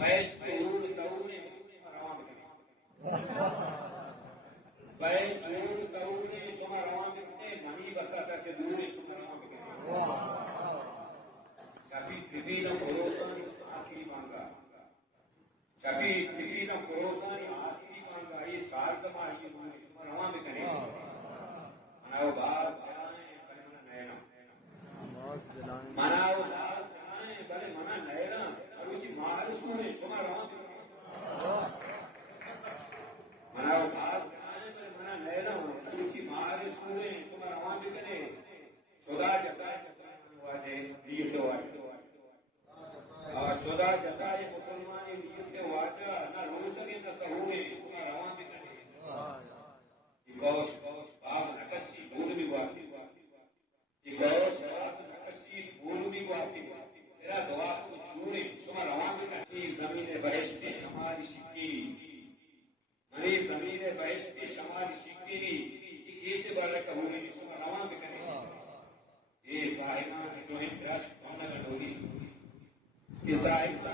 वैष्णूर तरुणे रवाम वैष्णूर तरुणे सुमा रवाम ने मनी बसाता के दूर सुमा रवाम कभी त्रिवीर कोरोसानी आखिरी मांगा कभी त्रिवीर कोरोसानी आखिरी मांगा ये चार कमा ये सुमा रवाम करे मनाओ बात जाए बने मना नैना मनाओ बात जाए बने मना नैना अरुचि मारुस में सुमा रवाम मनाओ बात जाए बने मना नैना अरुचि मारुस में सुमा रवाम करे खुदा जता वाजे लीडो और खुदा जता ये मुसलमानी लीडो वाजा ना रोशनी ना सहूए सुमा रवाम करे इकोश बाब नकशी भूल भी वाती इकोश बाब नकशी भूल भी वाती तेरा दुआ को छूने सुमा रवाम करती जमीन बहिश्ती समाज शिकी मनी जमीन बहिश्ती समाज शिकी ये से बारे कहूँगी सुमा रवाम करे ये साहिना जो है ट्रस्ट कौन लगा डोरी ये साहिना